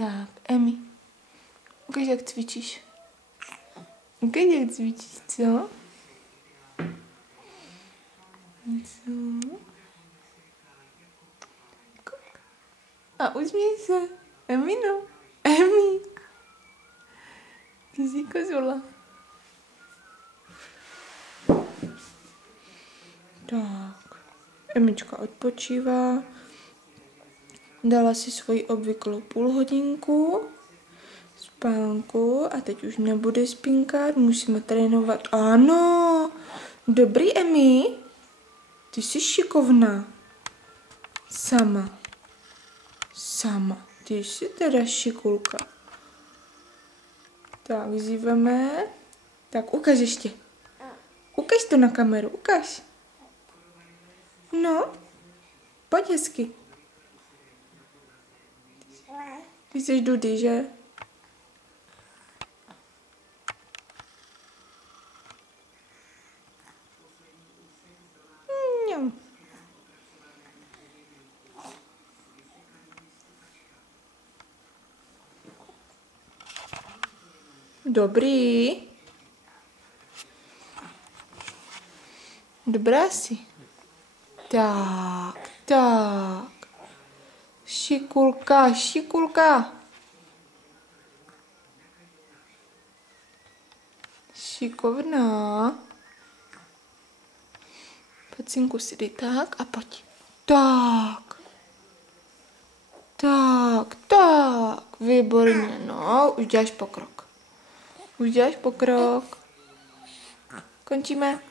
Tak, Emi, ukaž, jak cvičíš. Ukaž, jak cvičíš, co? Co? A usměj se. Emi, no. Emi. Ty jsi kozula. Tak. Emička odpočívá. Dala si svoji obvyklou půlhodinku spánku a teď už nebude spinkat, musíme trénovat. Ano, dobrý, Emi. Ty jsi šikovná. Sama. Ty jsi teda šikulka. Tak, zíveme. Tak, ukaž ještě. Ukaž to na kameru, ukaž. No, pojď hezky. Ty jsi Dudy, že? Dobrý. Dobrá si. Tak. Šikulka. Šikovná. Pojď, synku, si dej tak a pojď. Tak. Výborně, no, už děláš pokrok. Končíme.